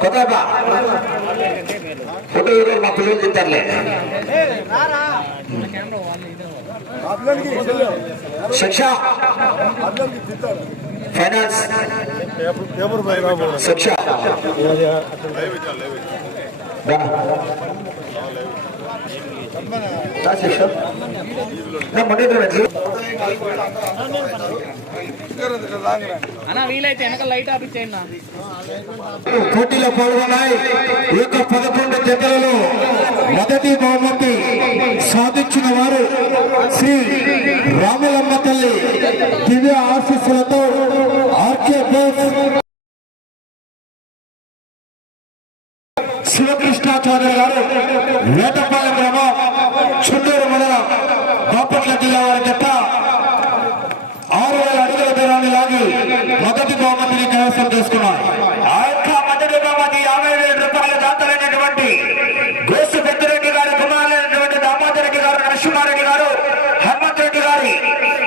కొత్తగా ఫోటో ఈరోజు మా పిల్లలు తింటారులే శిక్ష. ఫైనాన్స్. శిక్ష. శిక్ష. నా మొన్న పోటీలో పాల్గొన్నాయి. ఈ యొక్క పదకొండు జతలలో మొదటి బహుమతి సాధించిన వారు శ్రీ రాములమ్మ తల్లి. దివ్య ఆశీస్సులతో ఆర్కే బోస్ శివకృష్ణాచార్య గారు వేటపాలెం గ్రామం చుట్టూ మండలం బాపట్ల జిల్లా వారి జత ఆరు వేల అడుగుల దూరాన్ని లాగి మొదటి బహుమతిని చేసుకున్నారు ఆ యొక్క మొదటి బహుమతి యాభై వేల రూపాయల దాతలైనటువంటి గోసు పెద్దిరెడ్డి గారి కుమారులైనటువంటి దామోదర్ రెడ్డి గారు నరసింహారెడ్డి గారు హనుమంత్ రెడ్డి గారి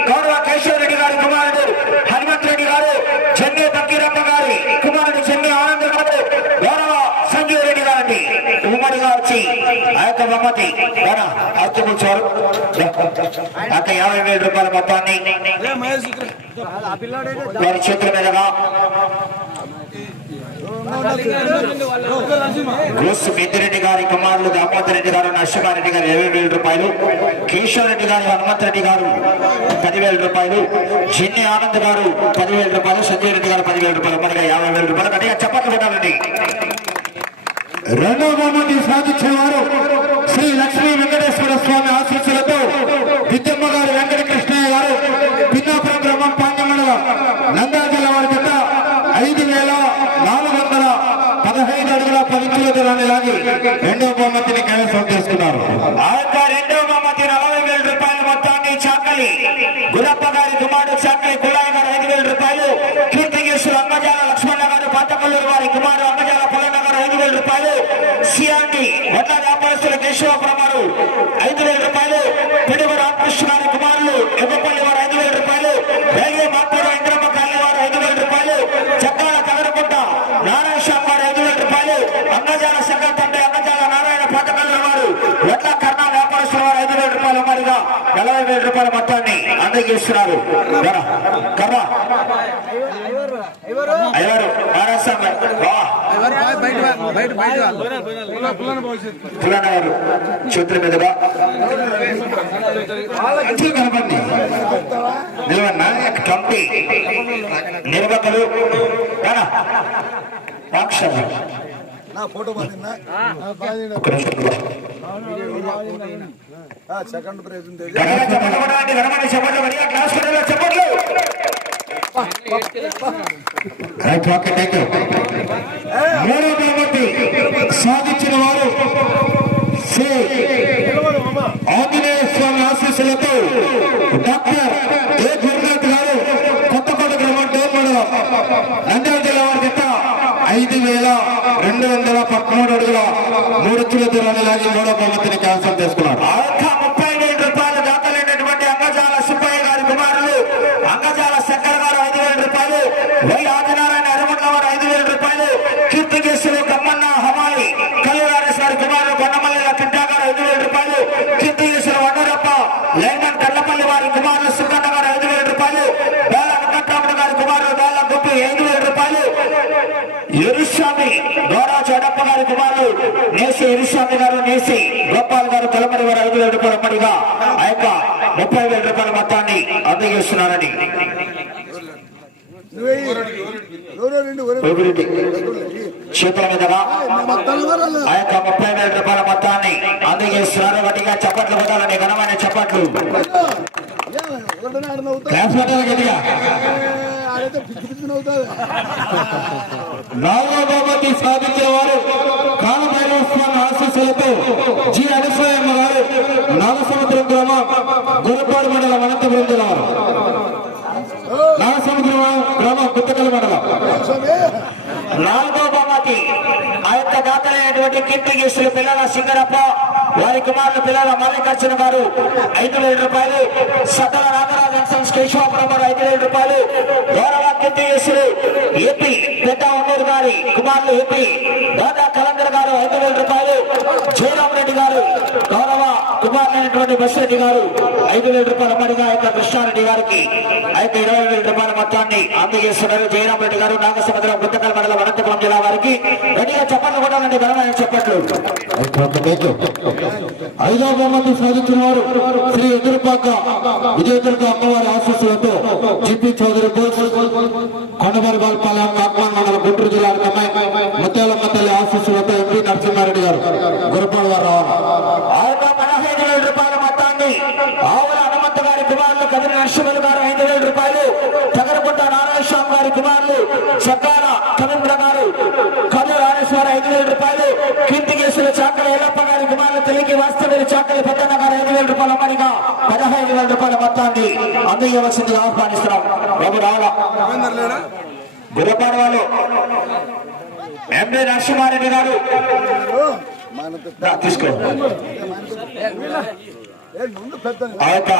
గౌరవ కేశవ రెడ్డి గారి కుమారుడు హనుమంత్ రెడ్డి గారు చెన్నై బకీరప్ప గారి కుమారుడు చెన్నై ఆనంద్ గారు గౌరవ సంజీవ్ రెడ్డి గారిని ఉమ్మడిగా వచ్చి ఆ యొక్క బహుమతి ఆ యొక్క యాభై వేల రూపాయల మొత్తాన్ని వారి చేతుల మీదుగా గోసు పెద్దిరెడ్డి గారి కుమారులు దామోదరెడ్డి గారు నరసింహారెడ్డి గారు ఇరవై వేల రూపాయలు కేశవరెడ్డి గారు హనుమంతరెడ్డి గారు పదివేల రూపాయలు జిన్ని ఆనంద్ గారు పదివేల రూపాయలు సంజయ్ రెడ్డి గారు పదివేల రూపాయలు మనగా యాభై వేల రూపాయలు గట్టిగా చప్పట్లు పెట్టాలండి రెండవ బహుమతి సాధించేవారు శ్రీ లక్ష్మీ వెంకటేశ్వర స్వామి ఆశీస్సులతో విద్యమ్మ గారు వెంకటకృష్ణ కృష్ణయ్య గారు పిన్నాపురం గ్రామం పాండ్య మండలం నంద్యాల జిల్లా వారి జత ఐదు వేల నాలుగు వందల పదహైదు అడుగుల పవిత్రుల లాగి రెండో బహుమతిని కైవసం చేసుకున్నారు. ఆ యొక్క రెండవ బహుమతి నలభై వేల రూపాయల మొత్తాన్ని చాకలి. గురప్ప గారి కుమారుడు చాకలి కులాయి గారు ఐదు వేల రూపాయలు. కీర్తికేశ్వరు అంగజాల లక్ష్మణ గారు పాతకల్లూరు వారి కుమారుడు అంగజాల పొలన్న గారు ఐదు వేల రూపాయలు. సిఆర్డి వడ్ల వ్యాపారస్తుల కేశవ వారు ఐదు వేల రూపాయలు. పిడుగు రామకృష్ణ గారి కుమారులు ఎవ్వపల్లి వారు ఐదు వేల రూపాయలు రైల్వే మార్పుడు ఇంద్రమ్మ కాలనీ వారు ఐదు వేల రూపాయలు చక్రాల కదరకుంట నారాయణ షాప్ వారు ఐదు వేల రూపాయలు అంగజాల సంఘ తండ్రి అంగజాల నారాయణ పాతకల్లూరు వారు వడ్ల కర్ణ వ్యాపారస్తుల వారు ఐదు వేల రూపాయలు ఉమ్మడిగా నలభై వేల రూపాయల మొత్తాన్ని అందజేస్తున్నారు రా, కర్ర అయ్యారు చేతుల మీదుగా మంచిగా నిలవన్నా ట్వంటీ. నిర్వాహకులు రానా. నా ఫోటో. సెకండ్ ప్రైజ్ ఉంది సాధించిన వారు ఆంజనేయ స్వామి ఆశీస్సులతో డాక్టర్ ఏ. గురునాథ్ గారు కొత్తకోట గ్రామం డోర్ మండలం నంద్యాల జిల్లా వారి జత ఐదు వేల రెండు వందల పదమూడు అడుగుల మూడు కిలో దూరాన్ని లాగి మూడో బహుమతిని క్యాన్సల్ చేసుకున్నారు. ఆ యొక్క ముప్పై వేల రూపాయలు దాఖలైనటువంటి అంగజాల సుబ్బయ్య గారి కుమారులు అంగజాల శంకర్ గారు ఐదు వేల రూపాయలు వై ఆదినారాయణ అరమండ్ల వారు ఐదు వేల రూపాయలు కీర్తికేశ్వరు కమ్మన్న హమాయి కల్లూరారేష్ గారి కుమారులు కొండమల్లి కిట్టా గారు ఐదు వేల రూపాయలు కీర్తికేశ్వర వడ్డరప్ప లైమన్ కల్లపల్లి వారి కుమారులు సుబ్బన్న గారు ఐదు వేల రూపాయలు వేల వెంకటరాముడు గారి కుమారులు వేల గొప్పి ఐదు వేల రూపాయలు ఎరుస్వామి గౌరవ చౌడప్ప గారి కుమారులు నేసి ఎరుస్వామి గారు నేసి గోపాల్ గారు తలమడి వారు ఐదు వేల రూపాయల మడిగా ఆ యొక్క ముప్పై వేల రూపాయల మొత్తాన్ని అందజేస్తున్నారని. చేతుల మీదుగా ఎవరో ఆ యొక్క ముప్పై వేల రూపాయల మొత్తాన్ని అందజేస్తున్నారు. గట్టిగా చప్పట్లు కొట్టాలని ఘనమైన చప్పట్లు. నవ్వుతుంది నాలుగో బహుమతి సాధించిన వారు కాలభైరవ స్వామి ఆశీస్సులతో జి అనసూయమ్మ గారు నాగసముద్రం గ్రామం గురపాడు మండలం అనంతపురం జిల్లా నాగసముద్రం గ్రామం గుత్తకల్ మండలం. స్వామి కాబట్టి ఆ యొక్క దాతలైనటువంటి కీర్తిగీసులు పిల్లల సింగరప్ప వారి కుమారులు పిల్లల మల్లికార్జున గారు ఐదు వేల రూపాయలు. సకల రామరాజన్ బ్రదర్స్ కేశవాపురం వారు ఐదు వేల రూపాయలు. గౌరవ కీర్తిశేషులు ఏపీ పెద్ద ఉన్నూరు గారి కుమారులు ఏపీ. దాదా కలందర్ గారు ఐదు వేల రూపాయలు. జయరాం రెడ్డి గారు కారణమైనటువంటి బస్ రెడ్డి గారు ఐదు వేల రూపాయల మడిగా యొక్క కృష్ణారెడ్డి గారికి. అయితే ఇరవై వేల రూపాయల మొత్తాన్ని అందజేస్తున్నారు. జయరామ్ రెడ్డి గారు నాగసముద్రం గుంతకల్ మండలం అనంతపురం జిల్లా వారికి. గట్టిగా చెప్పండి కొట్టాలండి బలమైన చెప్పట్లు. ఐదో బహుమతి సాధించిన వారు శ్రీ ఎదురుపాక విజయదుర్గ అమ్మవారి ఆశీస్సులతో జిపి చౌదరి బోస్ కొండమరి బాలపాలెం కాకమాన్ మండలం గుంటూరు జిల్లా ముత్యాలమ్మ తల్లి ఆశీస్సులతో ఎంపీ నరసింహారెడ్డి గారు గురపాడు వారు రావాలి ఆ యొక్క పదహైదు వేల రూపాయల మొత్తాన్ని ఆవుల హనుమంత గారి కుమారులు గారు ఐదు వేల రూపాయలు. తగరపుట్ట నారాయణ గారి కుమారులు చక్కాల కవీంద్ర గారు కదు రాజేశ్వర ఐదు వేల రూపాయలు. కీర్తికేశ్వర చాకల ఎల్లప్ప గారి కుమారులు తెలికి వాస్తవ్యులు చాకల పెద్దన్న గారు ఐదు వేల రూపాయల అమ్మడిగా. పదహైదు వేల రూపాయల మొత్తాన్ని అందజేయవలసింది ఆహ్వానిస్తున్నాం. బాబు రావాలా? గురపాడు వాళ్ళు. ఎంబీ నరసింహారెడ్డి గారు. తీసుకో. ఆ యొక్క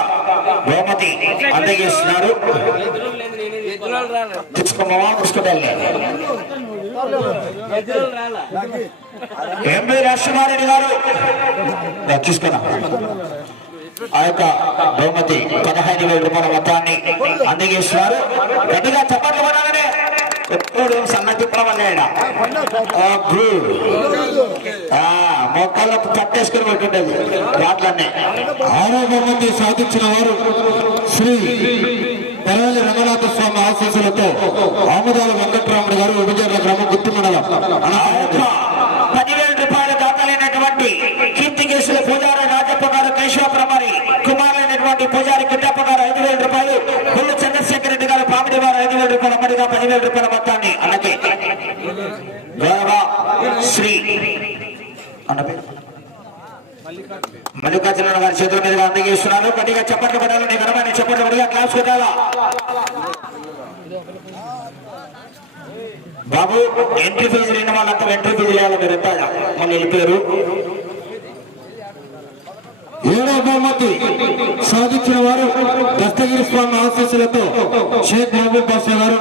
బహుమతి అందజేస్తున్నారు తెచ్చుకోమా తీసుకుంటారు ఎంపీ నరసింహారెడ్డి గారు. తీసుకున్నా ఆ యొక్క బహుమతి పదహైదు వేల రూపాయల మొత్తాన్ని అందజేస్తున్నారు గట్టిగా చప్పట్లు పడాలనే ఎప్పుడు సన్నటి పడవలేడా మొక్కలకు కట్టేసుకుని పెట్టుండేది రాట్లన్నీ. ఆరో బహుమతి సాధించిన వారు శ్రీ తెరవల్లి రంగనాథ స్వామి ఆశీస్సులతో ఆముదాల వెంకటరాముడు గారు విభజన గ్రామం గుర్తు మండలం. పదివేల రూపాయలు దాఖలైనటువంటి కీర్తికేశుల పూజారి రాజప్ప గారు కేశవప్రమారి కుమారులైనటువంటి పూజారి కిట్టప్ప గారు ఐదు వేల రూపాయలు పుల్లు చంద్రశేఖర్ రెడ్డి గారు పామిడి వారు ఐదు వేల రూపాయల మడిగా పదివేల రూపాయల మొత్తాన్ని అలాగే గౌరవ శ్రీ అన్న పేరు మల్లికార్జున గారి చేతుల మీదుగా అందజేస్తున్నారు గట్టిగా చప్పట్లు పడాలని ఘనమైన చప్పట్లు పడిగా క్లాస్ కొట్టాలా? బాబు ఎంట్రీ ఫీజు లేని వాళ్ళంతా ఎంట్రీ ఫీజు చేయాలి మీరు ఎంత మళ్ళీ వెళ్ళిపోయారు ఏడో బహుమతి సాధించిన వారు దస్తగిరి స్వామి ఆశీస్సులతో షేక్ మహబూబ్ బాషా గారు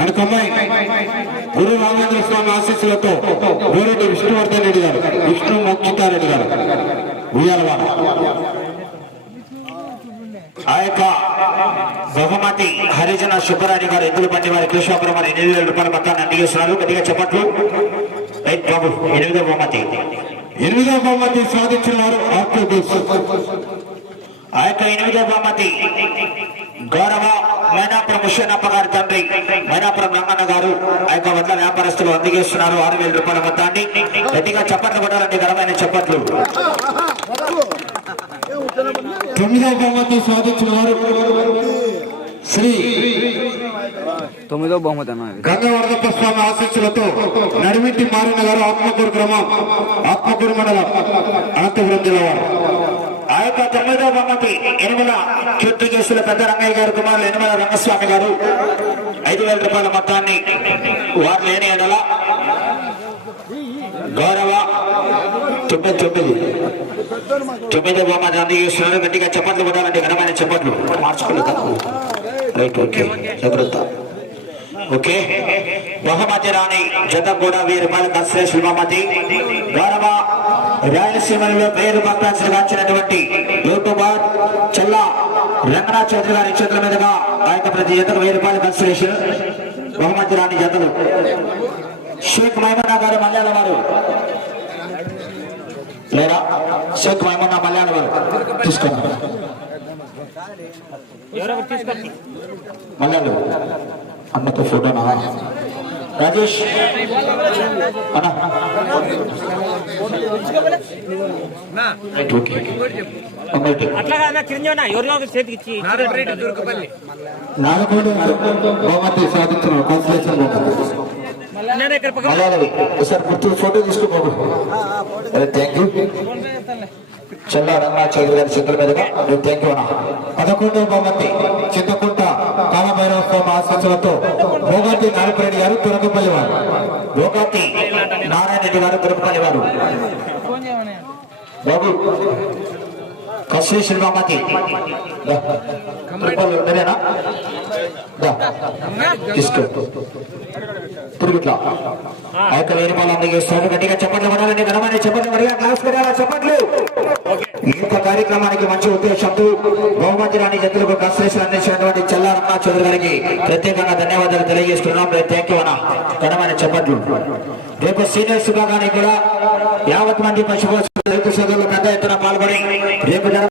అనుకమ్మాయి గురు రామేంద్ర స్వామి ఆశీస్సులతో గోరెడ్డి విష్ణువర్ధన్ రెడ్డి గారు విష్ణు మోక్షితారెడ్డి గారు ఉయ్యాలవాడ. ఆ యొక్క బహుమతి హరిజన సుబ్బరాజు గారు ఎద్దుల బండి వారి కృష్ణాపురం వారి ఎనిమిది వేల రూపాయల మొత్తాన్ని అందిస్తున్నారు గట్టిగా చెప్పట్లు రైట్ బాబు ఎనిమిదో బహుమతి ఎనిమిదో బహుమతి సాధించిన వారు ఆర్కేబీస్ ఆ యొక్క ఎనిమిదో బహుమతి గౌరవ మైనాపురం ముషన్నప్ప గారి తండ్రి మైనాపురం రంగన్న గారు ఆ యొక్క వడ్ల వ్యాపారస్తులు అందజేస్తున్నారు ఆరు వేల రూపాయల మొత్తాన్ని గట్టిగా చప్పట్లు కొట్టాలంటే ఘనమైన చప్పట్లు తొమ్మిదవ బహుమతి సాధించిన వారు శ్రీ తొమ్మిదో బహుమతి అన్న ఇది. గంగవరదప్ప స్వామి ఆశీస్సులతో నడిమిట్టి మారిన గారు ఆత్మకూరు గ్రామం ఆత్మకూరు మండలం అనంతపురం జిల్లా వారు ఆ యొక్క తొమ్మిదవ బహుమతి ఎనిమిద కీర్తి కేసుల పెద్ద రంగయ్య గారు కుమారులు ఎనిమిద రంగస్వామి గారు ఐదు వేల రూపాయల మొత్తాన్ని వారు లేని ఎడల గౌరవ తొమ్మిది తొమ్మిది తొమ్మిది బహుమతి అందజేస్తున్నారు గట్టిగా చప్పట్లు పడాలంటే ఘనమైన చప్పట్లు. మార్చుకోలేదు రైట్ ఓకే. జాగ్రత్త. ఓకే. బహుమతి రాణి జత కూడా వెయ్యి రూపాయలు కన్సలేషన్ బహుమతి. గౌరవ రాయలసీమలో పేరు భక్తాంశలు కాల్చినటువంటి యూట్యూబర్ చెల్లా రంగనాథ్ చౌదరి గారి చేతుల మీదుగా ఆ యొక్క ప్రతి జతకు వెయ్యి రూపాయలు కన్సలేషన్ బహుమతి రాణి జతలు. షేక్ మహమూనా గారు మల్యాల వారు. లేరా షేక్ మైమన్నా మల్యాల వారు తీసుకున్నారు మల్యాలు అన్నతో ఫోటోనా రాజేష్. నాలుగోడు బహుమతి సాధించిన కాన్సలేషన్ బహుమతి మలయాళవి ఒకసారి గుర్తు ఫోటో తీసుకోబాబు థ్యాంక్ యూ చల్లా రంగా చౌదరి గారి చేతుల మీదుగా థ్యాంక్ యూ అన్న. పదకొండవ బహుమతి చింతకుంట కాలభైరవ స్వామి ఆశీస్సులతో భోగాటి నారాయణ గారు తురకపల్లి వారు. భోగాటి నారాయణ రెడ్డి గారు తురకపల్లి వారు. బాబు బామతి ట్రిపుల్ మీరేనా దా. తీసుకో. తిరుగుట్లా ఆ. యొక్క వేరు అందజేస్తారు గట్టిగా చప్పట్లు పడాలని ఘనమైన చప్పట్లు పడిగా క్లాస్ పెట్టాలా చప్పట్లు. ఈ యొక్క కార్యక్రమానికి మంచి ఉద్దేశంతో బహుమతి రాణి జతులకు కన్సలేషన్ అందించినటువంటి చెల్లారమ్మ చౌదరి గారికి ప్రత్యేకంగా ధన్యవాదాలు తెలియజేస్తున్నాం. థ్యాంక్ యూ అన్న ఘనమైన చప్పట్లు. రేపు సీనియర్స్ విభాగానికి కూడా యావత్ మంది సోదరులు పెద్ద ఎత్తున పాల్గొని రేపు